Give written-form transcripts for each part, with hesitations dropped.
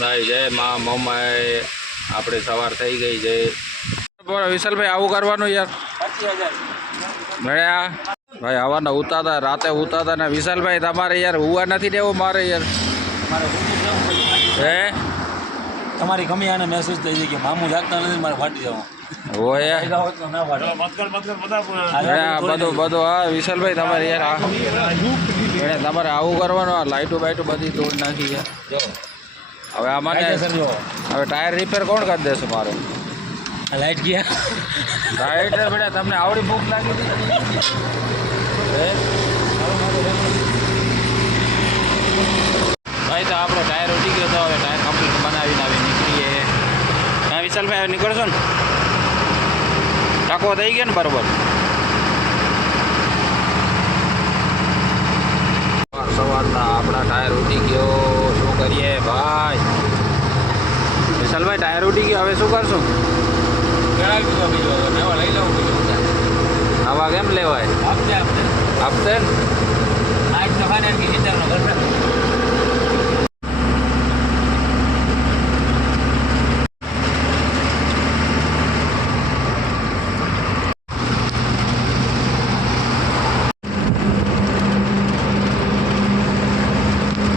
ભાઈ જય મા મમ્માએ આપણે સવાર થઈ ગઈ છે. વિશાલભાઈ આવું કરવાનું યાર 25,000 મળ્યા ભાઈ. આવવાના ઉતાતા રાતે ઉતાતા ને વિશાલભાઈ તમારે યાર હુવા નથી દેવું મારે યાર. હે તમારી ગમે આને મહેસૂસ થઈ જાય કે મામું જાગતા નથી મારે ફાટી જવા હોય બધું હા વિશાલભાઈ તમારે યાર તમારે આવું કરવાનું. આ લાઇટો બાઇટો બધી તોડ નાખી છે. હવે આમાં હવે ટાયર રિપેર કોણ કરી દેશે મારે? લાઇટ ગયા લાઇટ બેટા તમને આવડી ભૂખ લાગી હતી ભાઈ? તો આપણો ટાયર ઉડી ગયો તો હવે ટાયર કમ્પ્લીટ બનાવીને આવી નીકળીએ. હા વિશાલભાઈ હવે નીકળશો ને? ટાંકો થઈ ગયો ને બરાબર? સવારના આપણા ટાયર ઉડી ગયો. શું કરીએ ભાઈ? વિશાલભાઈ ટાયર ઉડી ગયો હવે શું કરશું? લઈ લઉં આવા કેમ લેવાય? આપતે ને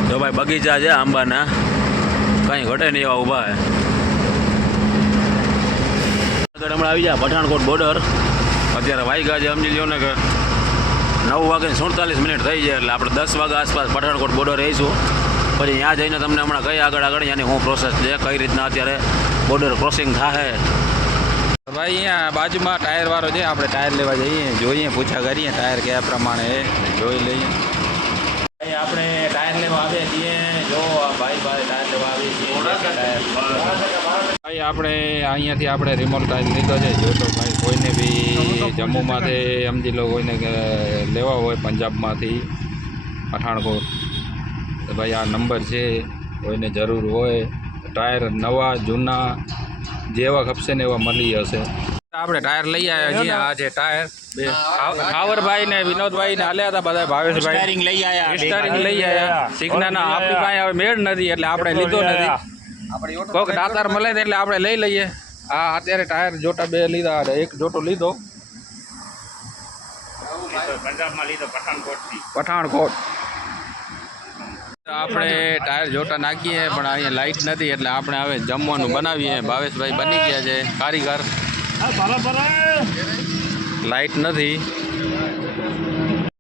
જો ભાઈ બગીચા છે આંબાના, કઈ ઘટે નહીં એવા ઊભા હે. હમણાં આવી જાય પઠાણકોટ બોર્ડર. અત્યારે વાગ્યા છે સમજી લો ને કે 9:47 થઈ જાય. એટલે આપણે 10 વાગ્યા આસપાસ પઠાણકોટ બોર્ડર રહીશું. પછી ત્યાં જઈને તમને હમણાં કઈ આગળ ત્યાંની શું પ્રોસેસ છે, કઈ રીતના અત્યારે બોર્ડર ક્રોસિંગ થાય. ભાઈ અહીંયા બાજુમાં ટાયર વાળો છે, આપણે ટાયર લેવા જઈએ, જોઈએ, પૂછા કરીએ ટાયર કયા પ્રમાણે જોઈ લઈએ. આપણે ટાયર લેવા આવીએ છીએ. જો ભાઈ ટાયર લેવા આવીએ છીએ. ભાઈ આપણે અહીંયાથી આપણે રિમોટ ટાયર લીધો છે. જો તો ભાઈ કોઈને બી જમ્મુમાંથી સમજી લો, કોઈને લેવા હોય પંજાબમાંથી પઠાણકોટ, તો ભાઈ આ નંબર છે. કોઈને જરૂર હોય ટાયર નવા જૂના જેવા ખપશે ને એવા મળી જશે. આપણે ટાયર લઈ આવ્યા છીએ. આ છે ટાયર. ખાવરભાઈ ને વિનોદભાઈ ને હાલ્યા હતા બધા. ભાવેશભાઈ સ્ટીયરિંગ લઈ આવ્યા. સિગ્નાના આપણી પાસે હવે મેળ નથી એટલે આપણે લીધો નથી. કોઈક દાતાર મળે એટલે આપણે લઈ લઈએ. આ અત્યારે ટાયર જોટા બે લીધા, એક જોટો લીધો પંજાબમાં લીધો પઠાણકોટ. આપણે ટાયર જોટા નાખીએ પણ અહીંયા લાઇટ નથી એટલે આપણે હવે જમવાનું બનાવીએ. ભાવેશભાઈ બની ગયા છે કારીગર. લાઇટ નથી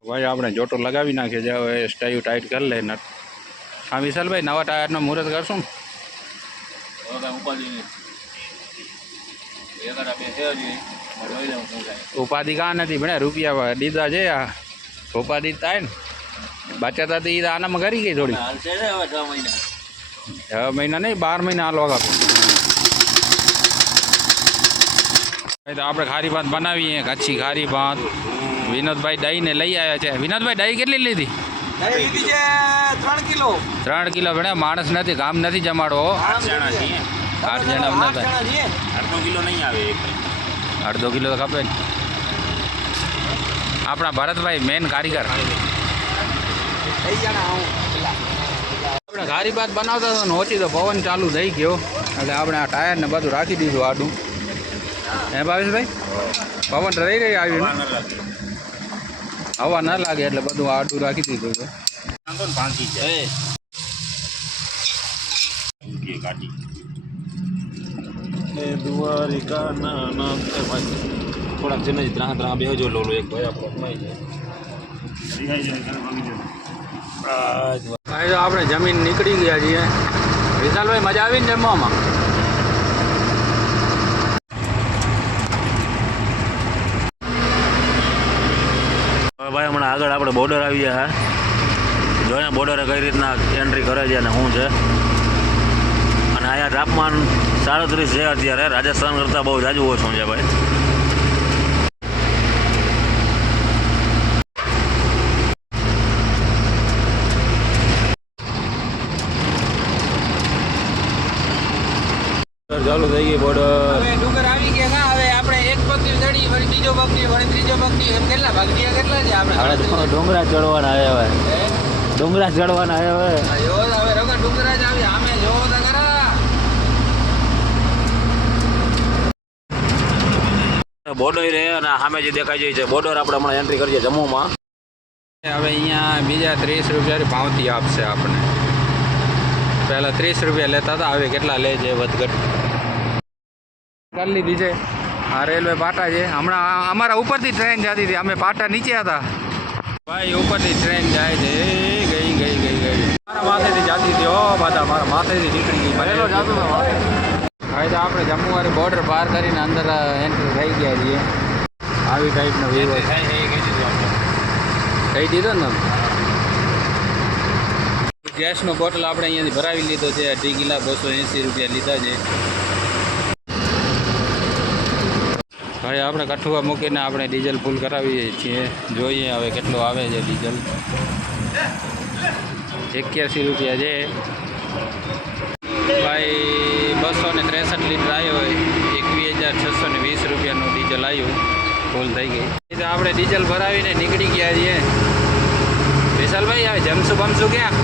ભાઈ, આપણે જોટો લગાવી નાખીએ છે. હવે સ્ટાઈવ ટાઈટ કરી લે. હા વિશાલભાઈ નવા ટાયરનો મુહૂર્ત કરશું. ઉપાધિ કાં નથી ભણે, રૂપિયા દીધા છે. આ ઉપાધિ થાય ને બચત હતી એ આનામાં કરી ગઈ થોડી. 6 મહિના નહીં 12 મહિના હાલ વગર. તો આપણે ખારી ભાત બનાવીએ, કચ્છી ખારી ભાત. વિનોદભાઈ દહીંને લઈ આવ્યા છે. વિનોદભાઈ દહીં કેટલી લીધી? 3 કિલો ભણે. માણસ નથી, કામ નથી જમાડવો. 8 જણા નથી. અડધો કિલો તો ખપે ને. આપણા ભરતભાઈ મેન કારીગર. આપણે ખારી ભાત બનાવતા હતા ને ઓછી તો પવન ચાલુ થઈ ગયો એટલે આપણે આ ટાયર ને બધું રાખી દીધું આડું. હે ભાવેશભાઈ? પવન રહી રહી આવ્યું, હવા ના લાગે એટલે બધું આડું રાખી દીધું છે. થોડાક જને ત્રાહ બેહજો લો એક ભાઈ આપણો આપણે જમીન નીકળી ગયા છીએ. વિશાલભાઈ મજા આવીને જમવામાં? ભાઈ હમણાં આગળ આપણે બોર્ડર આવી ગયા. જોઈએ બોર્ડરે કઈ રીતના એન્ટ્રી કરે છે અને શું છે. અને અહીંયા તાપમાન 37 છે અત્યારે. રાજસ્થાન કરતાં બહુ જાજુ ઓછું છે ભાઈ. ચાલુ થઈ ગઈ બોર્ડર. ડુંગર આવી ગયા. હવે આપણે એક પગની ચડી, વળી બીજો પગની, વળી ત્રીજો પગની, એમ કેટલા ભાગ્યા કેટલા છે આપણે? ડુંગરા ચડવાના આવ્યા હોય. ડુંગરા ચડવાના આવ્યા હોય. હવે રગડ ડુંગરા જ આવી. આમે જોવો તો ખરા. બોર્ડર રહે અને સામે જે દેખાઈ જાય છે બોર્ડર આપણે હમણાં એન્ટ્રી કરીએ જમ્મુમાં. હવે અહીંયા બીજા 30 રૂપિયાની ભાવથી આપશે આપણે. પહેલાં 30 રૂપિયા લેતા હતા, હવે કેટલા લે છે વધઘટ કરી લીધી છે. આ રેલવે પાટા છે. હમણાં અમારા ઉપરથી ટ્રેન જતી હતી, અમે પાટા નીચે હતા ભાઈ. ઉપરથી ટ્રેન જાય છે. ગઈ ગઈ ગઈ ગઈ મારા માથેથી જતી હતી. ઓ બધા મારા માથેથી નીકળી ગઈ. ભરેલો જતો હતો. હવે તો આપણે જમ્મુવાળી બોર્ડર પાર કરીને અંદર એન્ટર થઈ ગયા છીએ. આવી ટાઈપનો વ્યૂ કહી દીધો ને. ગેસનો બોટલ આપણે અહીંયાથી ભરાવી લીધો છે. 2 કિલા 280 રૂપિયા લીધા છે. હવે આપણે કઠુઆ મૂકીને આપણે ડીઝલ ફૂલ કરાવીએ છીએ. જોઈએ હવે કેટલો આવે છે ડીઝલ. 81 રૂપિયા છે ભાઈ. 263 લીટર આવ્યો હોય. 21,620 રૂપિયાનું ડીઝલ આવ્યું. ફૂલ થઈ ગઈ. એ તો આપણે ડીઝલ ભરાવીને નીકળી ગયા છીએ. વિશાલભાઈ હવે જમશું બમશું ક્યાં?